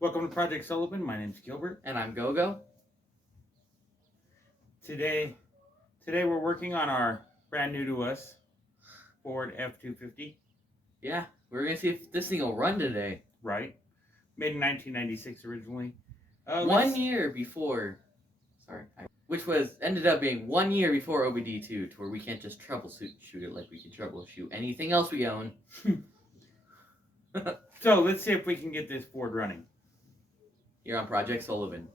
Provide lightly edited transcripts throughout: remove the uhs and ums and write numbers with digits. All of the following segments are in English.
Welcome to Project Sullivan. My name's Gilbert. And I'm Gogo. Today we're working on our brand new to us Ford F250. Yeah, we're going to see if this thing will run today. Right. Made in 1996 originally. 1 year before, ended up being 1 year before OBD2, to where we can't just troubleshoot it like we can troubleshoot anything else we own. So let's see if we can get this Ford running. Here on Project Sullivan.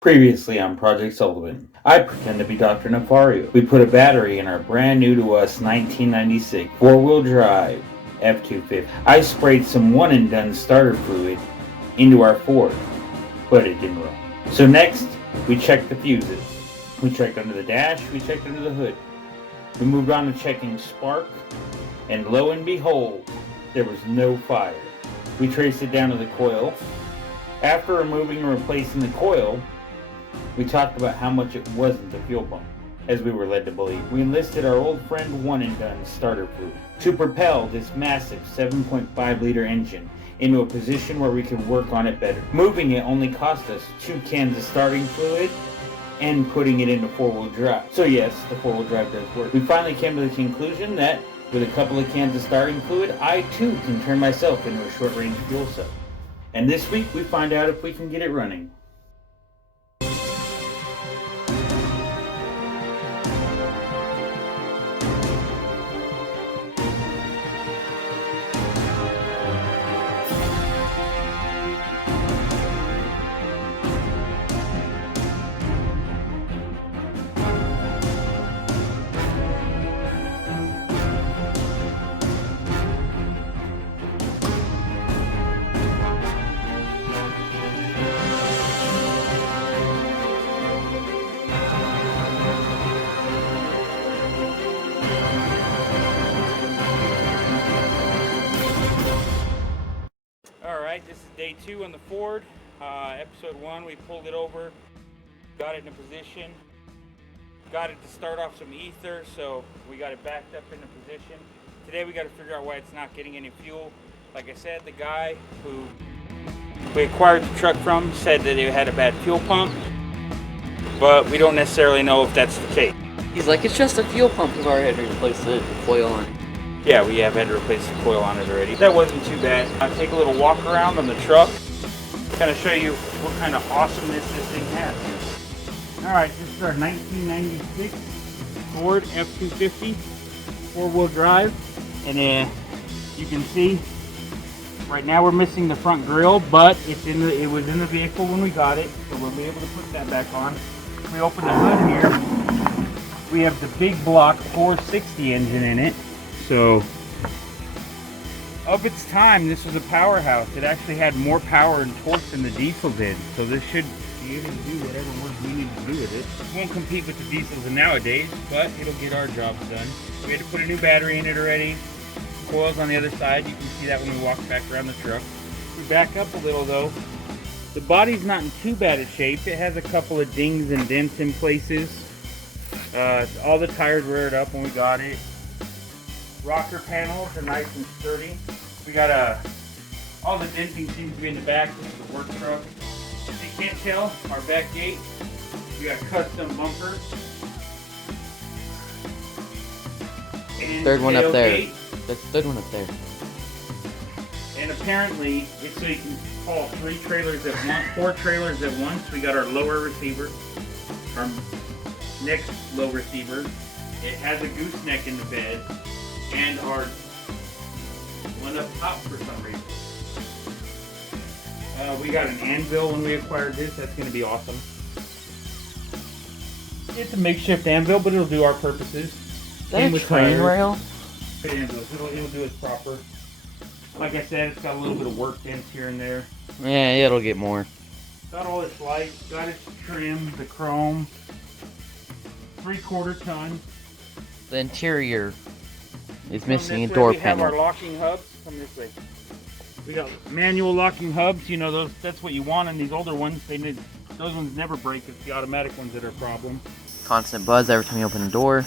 Previously on Project Sullivan, I pretend to be Dr. Nefario. We put a battery in our brand new to us 1996 four-wheel drive F250. I sprayed some one and done starter fluid into our Ford, but it didn't run. So next, we checked the fuses. We checked under the dash, we checked under the hood. We moved on to checking spark, and lo and behold, there was no fire. We traced it down to the coil. After removing and replacing the coil, we talked about how much it wasn't the fuel pump, as we were led to believe. We enlisted our old friend one and done starter fluid to propel this massive 7.5 liter engine into a position where we could work on it better. Moving it only cost us 2 cans of starting fluid and putting it into four-wheel drive. So yes, the four-wheel drive does work. We finally came to the conclusion that with a couple of cans of starting fluid, I too can turn myself into a short-range fuel cell. And this week we find out if we can get it running. Alright, this is day 2 on the Ford. Episode 1, we pulled it over, got it in a position, got it to start off some ether, so we got it backed up into position. Today we got to figure out why it's not getting any fuel. Like I said, the guy who we acquired the truck from said that it had a bad fuel pump, but we don't necessarily know if that's the case. He's like, it's just a fuel pump. We've already had to replace the coil on it. Yeah, we have had to replace the coil on it already. That wasn't too bad. I'll take a little walk around on the truck, kind of show you what kind of awesomeness this thing has. Alright, this is our 1996 Ford F250 four-wheel drive. And you can see, right now we're missing the front grille, but it was in the vehicle when we got it, so we'll be able to put that back on. We open the hood here. We have the big block 460 engine in it. So, of its time, this was a powerhouse. It actually had more power and torque than the diesel did. So this should be able to do whatever work we need to do with it. It won't compete with the diesels of nowadays, but it'll get our jobs done. We had to put a new battery in it already. Coils on the other side. You can see that when we walk back around the truck. We back up a little though. The body's not in too bad a shape. It has a couple of dings and dents in places. All the tires were aired up when we got it. Rocker panels are nice and sturdy. We got all the denting seems to be in the back. This is a work truck. If you can't tell, our back gate, we got custom bumpers. And Third one up there. tailgate. That's the third one up there. And apparently, it's so you can haul 4 trailers at once. We got our lower receiver, our next low receiver. It has a gooseneck in the bed. And our one up top for some reason. We got an anvil when we acquired this. That's going to be awesome. It's a makeshift anvil, but it'll do our purposes. Is that a train rail? It'll do its proper. Like I said, it's got a little bit of work dents here and there. Yeah, it'll get more. Got all its lights, got its trim, the chrome. 3/4 ton. The interior is missing a door panel. We have our locking hubs. Come this way. We got manual locking hubs. You know, that's what you want in these older ones. Those ones never break. It's the automatic ones that are a problem. Constant buzz every time you open the door.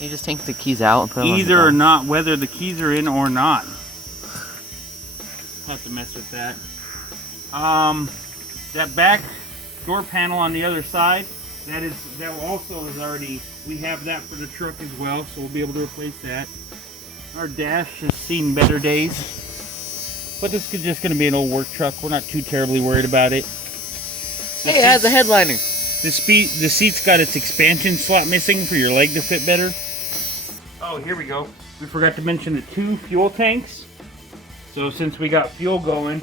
You just take the keys out and put them Either or not, whether the keys are in or not. Have to mess with that. That back door panel on the other side, that also is already, we have that for the truck as well, so we'll be able to replace that. Our dash has seen better days, but this is just going to be an old work truck. We're not too terribly worried about it. Hey, it has a headliner. The seat's got its expansion slot missing for your leg to fit better. Oh, here we go. We forgot to mention the 2 fuel tanks. So since we got fuel going,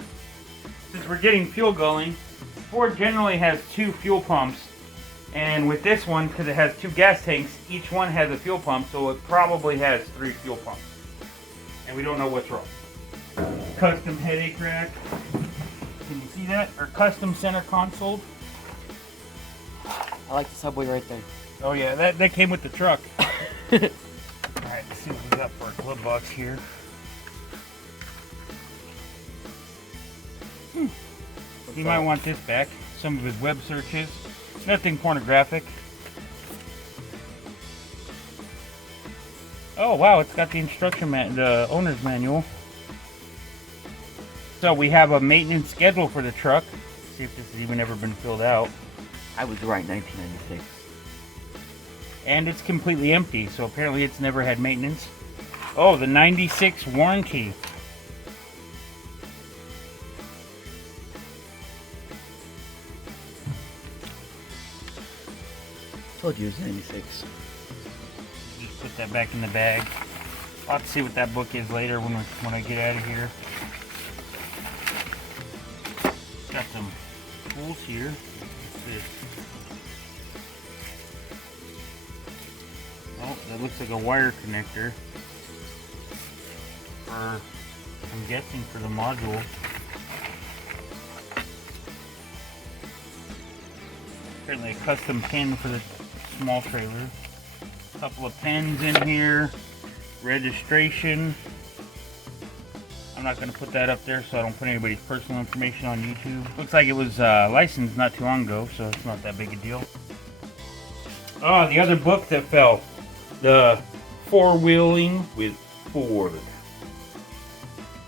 since we're getting fuel going, Ford generally has 2 fuel pumps. And with this one, because it has 2 gas tanks, each one has a fuel pump, so it probably has 3 fuel pumps. And we don't know what's wrong. Custom headache rack. Can you see that? Our custom center console. I like the subway right there. Oh yeah, that came with the truck. Alright, let's see what we got for our glove box here. You might want this back. Some of his web searches. Nothing pornographic. Oh wow, it's got the the owner's manual. So we have a maintenance schedule for the truck. Let's see if this has even ever been filled out. I was right, 1996. And it's completely empty, so apparently it's never had maintenance. Oh, the 96 warranty. Told you it was 96. Just put that back in the bag. I'll have to see what that book is later when I get out of here. Got some tools here. What's this? Oh, that looks like a wire connector for, I'm guessing, for the module. Apparently a custom pin for the small trailer. A couple of pens in here. Registration. I'm not going to put that up there so I don't put anybody's personal information on YouTube. Looks like it was licensed not too long ago, so it's not that big a deal. Oh, the other book that fell. The Four-Wheeling with Ford.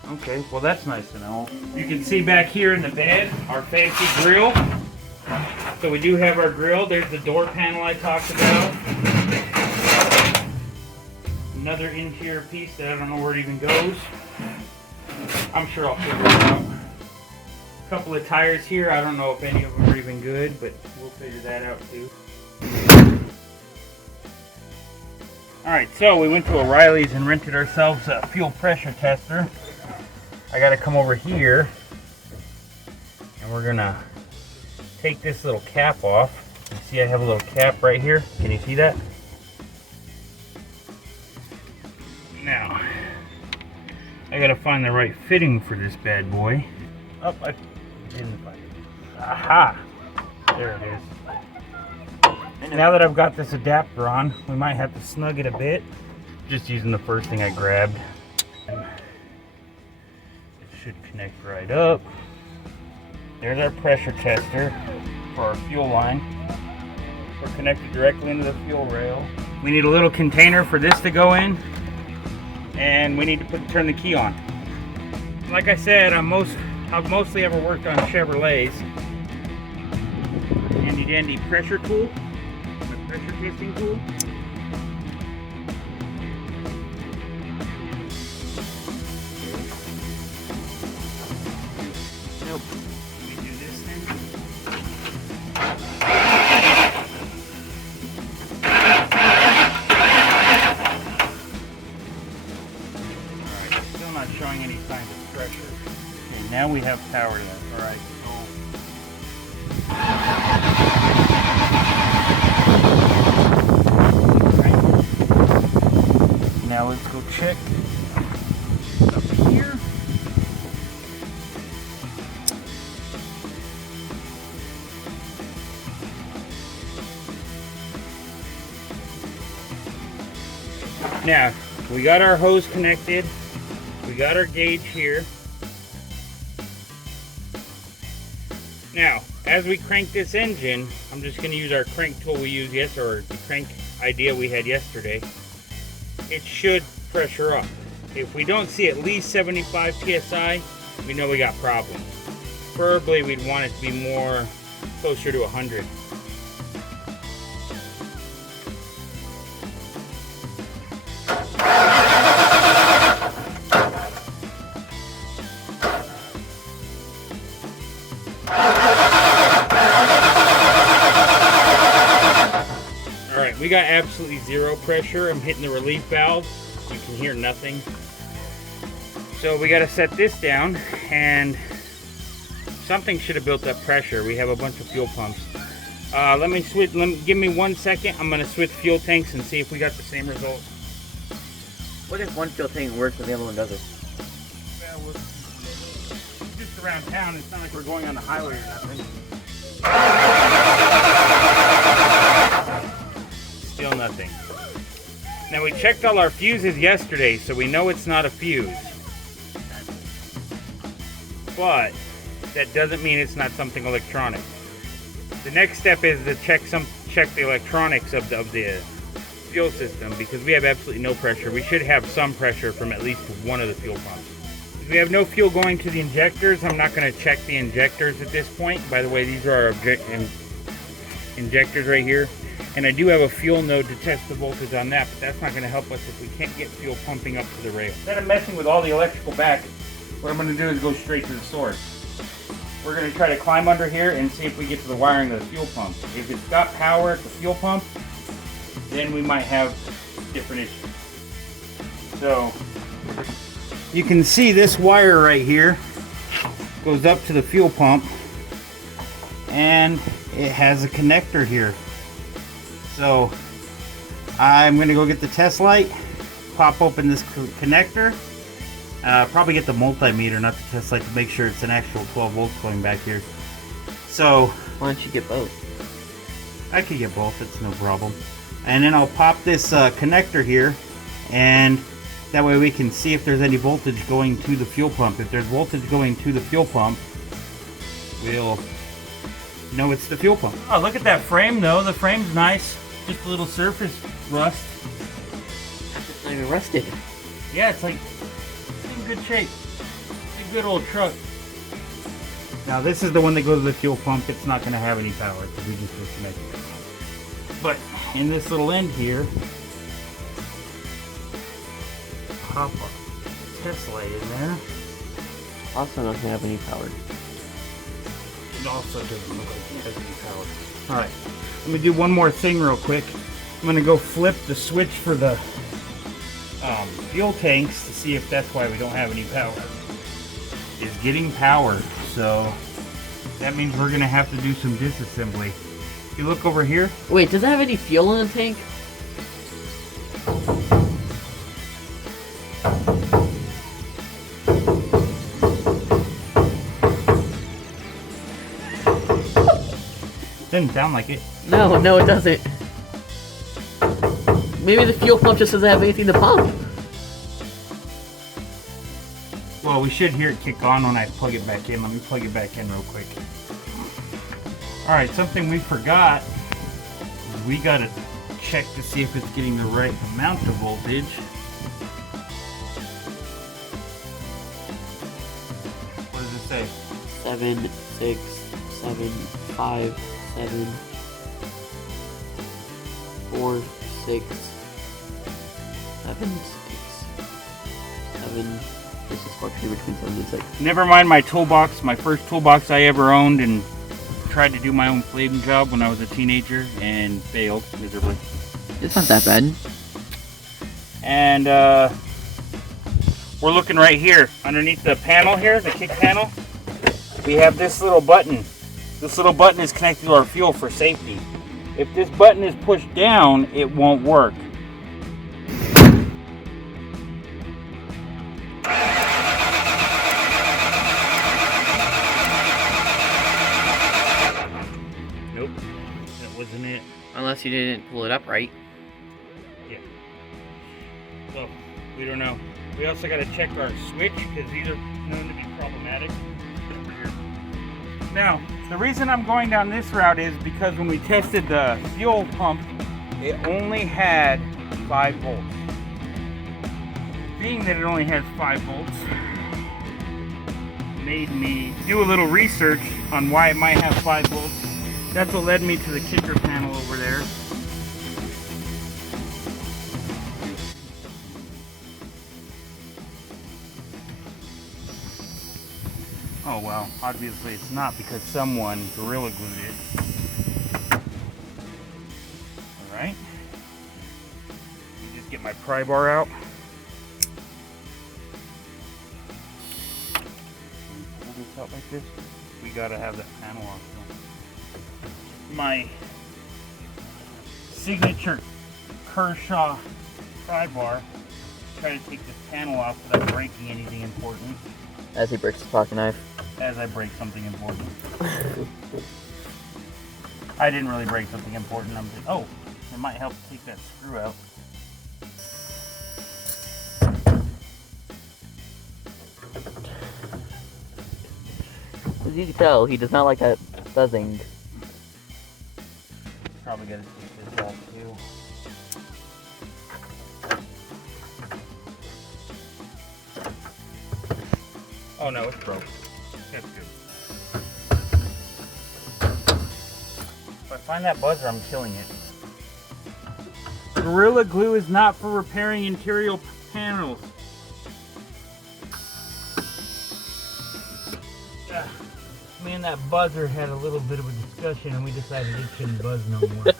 Okay, well that's nice to know. You can see back here in the bed our fancy grill. So we do have our grill. There's the door panel I talked about. Another interior piece that I don't know where it even goes. I'm sure I'll figure it out. A couple of tires here. I don't know if any of them are even good, but we'll figure that out too. Alright, so we went to O'Reilly's and rented ourselves a fuel pressure tester. I gotta come over here and we're gonna take this little cap off. You see I have a little cap right here. Can you see that? Now, I gotta find the right fitting for this bad boy. Oh, I didn't find it. Aha! There it is. Now that I've got this adapter on, we might have to snug it a bit. Just using the first thing I grabbed. It should connect right up. There's our pressure tester for our fuel line. We're connected directly into the fuel rail. We need a little container for this to go in. And we need to turn the key on. Like I said, I've mostly ever worked on Chevrolets. Handy dandy pressure tool. Pressure testing tool. Nope. Let me do this then. Alright, still not showing any signs of pressure. Okay, now we have power to that. Alright, now let's go check up here. Now, we got our hose connected. We got our gauge here. Now, as we crank this engine, I'm just going to use our crank tool we used yesterday, or the crank idea we had yesterday. it should pressure up. If we don't see at least 75 psi, we know we got problems. Preferably, we'd want it to be more closer to 100. Alright, we got absolutely zero pressure. I'm hitting the relief valve. You can hear nothing. So we got to set this down, and something should have built up pressure. We have a bunch of fuel pumps. Let me switch. Give me 1 second. I'm going to switch fuel tanks and see if we got the same result. What if one fuel tank works and the other one doesn't? Well, we're just around town. It's not like we're going on the highway or nothing. Still nothing. Now we checked all our fuses yesterday, so we know it's not a fuse. But that doesn't mean it's not something electronic. The next step is to check the electronics of the fuel system, because we have absolutely no pressure. We should have some pressure from at least one of the fuel pumps. If we have no fuel going to the injectors, I'm not going to check the injectors at this point. By the way, these are our injectors right here. And I do have a fuel node to test the voltage on that, but that's not going to help us if we can't get fuel pumping up to the rail. Instead of messing with all the electrical back, what I'm going to do is go straight to the source. We're going to try to climb under here and see if we get to the wiring of the fuel pump. If it's got power at the fuel pump, then we might have different issues. So, you can see this wire right here goes up to the fuel pump, and it has a connector here. So, I'm going to go get the test light, pop open this connector, probably get the multimeter, not the test light, to make sure it's an actual 12 volts going back here. So, Why don't you get both? I could get both, it's no problem. And then I'll pop this connector here, and that way we can see if there's any voltage going to the fuel pump. If there's voltage going to the fuel pump, we'll know it's the fuel pump. Oh, look at that frame though. The frame's nice. Just a little surface rust. It's not even rusted. Yeah, it's like in good shape. It's a good old truck. Now this is the one that goes to the fuel pump. It's not going to have any power because we just disconnected it. But in this little end here, pop a test light in there. Also not gonna have any power. It also doesn't look like it has any power. Alright, let me do one more thing real quick. I'm going to go flip the switch for the fuel tanks to see if that's why we don't have any power. It's getting power, so that means we're going to have to do some disassembly. If you look over here. Wait, does it have any fuel in the tank? Doesn't sound like it. No, it doesn't. Maybe the fuel pump just doesn't have anything to pump. Well, we should hear it kick on when I plug it back in. Let me plug it back in real quick. Alright, something we forgot. We gotta check to see if it's getting the right amount of voltage. What does it say? 7, 6, 7, 5, 7, 4, 6, 7, 6, 7. This is fluctuating between 7 and 6. Never mind my toolbox, my first toolbox I ever owned, and tried to do my own flaving job when I was a teenager and failed miserably. It's not that bad. And we're looking right here underneath the panel here, the kick panel. We have this little button. This little button is connected to our fuel for safety. If this button is pushed down, it won't work. Nope, that wasn't it. Unless you didn't pull it up right. Yeah. So, we don't know. We also got to check our switch because these are known to be problematic. Now, the reason I'm going down this route is because when we tested the fuel pump, it only had 5 volts. Being that it only has 5 volts, made me do a little research on why it might have 5 volts. That's what led me to the kicker panel over there. Oh well, obviously it's not because someone Gorilla Glued it. Alright. Just get my pry bar out. Pull this out like this. We gotta have that panel off. My signature Kershaw pry bar. Try to take this panel off without breaking anything important. As he breaks his pocket knife. As I break something important. I didn't really break something important. I'm just, oh, it might help to take that screw out. As you can tell, he does not like that buzzing. Probably gotta take this off too. Oh no, it's broke. That's good. If I find that buzzer, I'm killing it. Gorilla Glue is not for repairing interior panels. Me and that buzzer had a little bit of a discussion and we decided it shouldn't buzz no more.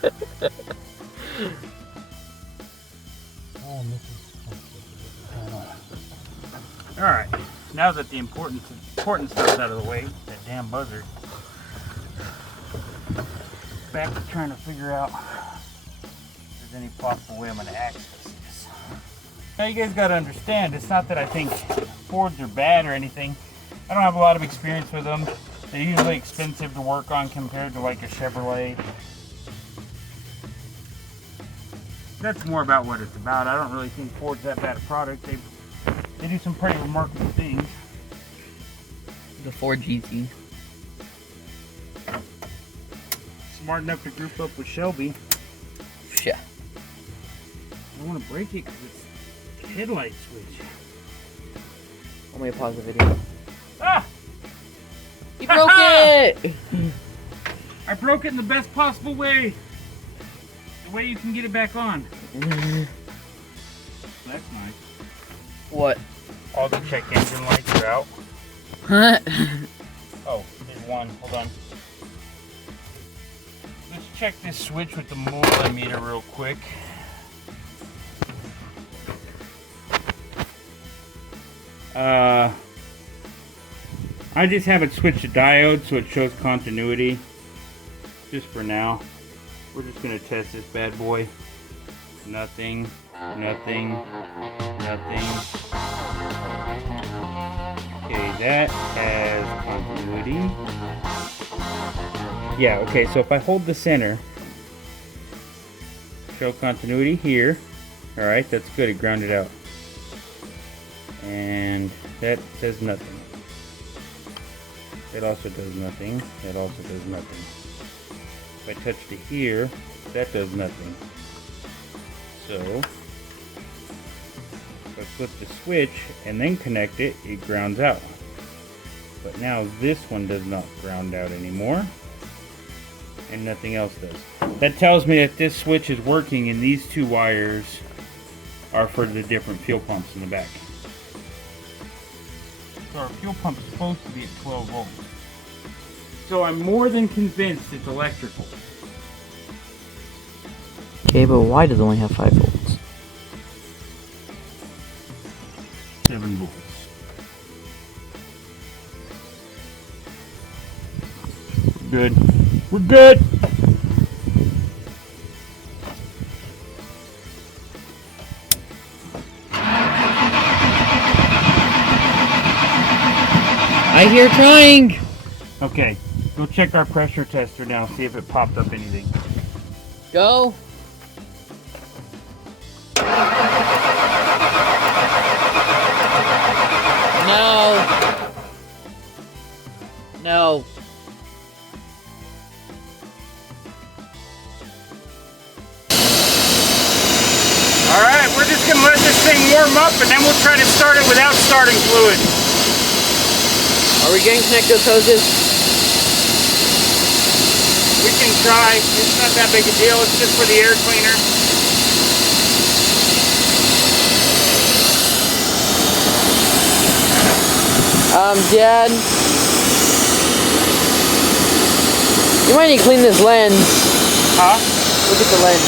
Oh, alright, now that the important stuff's out of the way, that damn buzzer, back to trying to figure out if there's any possible way I'm going to access this. Now you guys got to understand, it's not that I think Fords are bad or anything. I don't have a lot of experience with them. They're usually expensive to work on compared to like a Chevrolet. That's more about what it's about. I don't really think Ford's that bad a product. They do some pretty remarkable things. The Ford GT. Smart enough to group up with Shelby. Yeah. I don't want to break it because it's a headlight switch. Let me pause the video. Ah! You broke it! I broke it in the best possible way. The way you can get it back on. That's nice. What? All the check engine lights are out. Huh? Oh, there's one. Hold on. Let's check this switch with the multimeter real quick. I just have it switched to diode so it shows continuity. Just for now. We're just going to test this bad boy. Nothing. Nothing. Nothing. Okay, that has continuity. Yeah, okay, so if I hold the center, show continuity here. Alright, that's good, it grounded out. And that says nothing. That also does nothing. That also does nothing. If I touch to here, that does nothing. So, if I flip the switch and then connect it, it grounds out. But now this one does not ground out anymore. And nothing else does. That tells me that this switch is working and these two wires are for the different fuel pumps in the back. So our fuel pump is supposed to be at 12 volts. So I'm more than convinced it's electrical. Okay, but why does it only have 5 volts? 7 volts. Good. We're good! I hear trying! Okay, go check our pressure tester now, see if it popped up anything. Go! No! No. Alright, we're just gonna let this thing work. warm up, and then we'll try to start it without starting fluid. Are we going to connect those hoses? We can try. It's not that big a deal. It's just for the air cleaner. Dad, you might need to clean this lens. Huh? Look at the lens.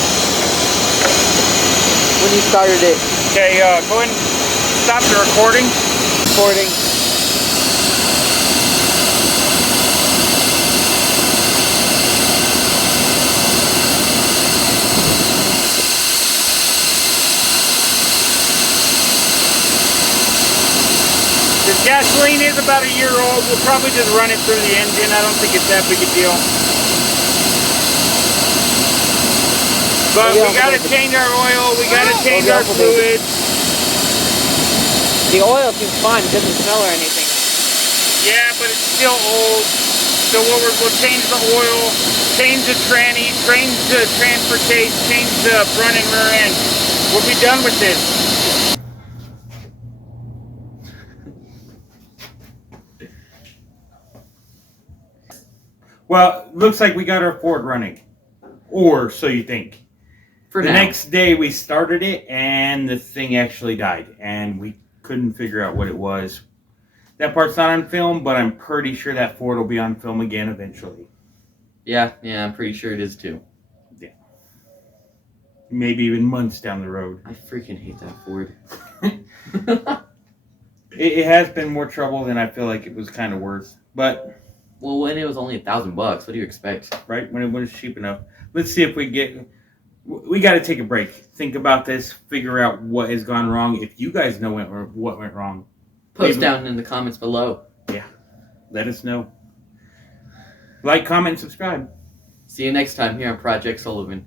When you started it. Okay, go ahead and stop the recording. Recording. The gasoline is about a year old. We'll probably just run it through the engine. I don't think it's that big a deal. But we gotta change our oil. We gotta change our fluids. The oil seems fine. It doesn't smell or anything. Yeah, but it's still old. So we'll change the oil, change the tranny, change the transfer case, change the front and rear end. We'll be done with this. Well, looks like we got our Ford running. Or so you think. For the now. next day we started it and the thing actually died. And we couldn't figure out what it was. That part's not on film, but I'm pretty sure that Ford will be on film again eventually. Yeah, I'm pretty sure it is too. Yeah. Maybe even months down the road. I freaking hate that Ford. It has been more trouble than I feel like it was kind of worth. But... well, when it was only $1,000, what do you expect? Right, when it was cheap enough. Let's see if we got to take a break. Think about this. Figure out what has gone wrong. If you guys know what went wrong, Post down in the comments below. Yeah, let us know. Like, comment, and subscribe. See you next time here on Project Sullivan.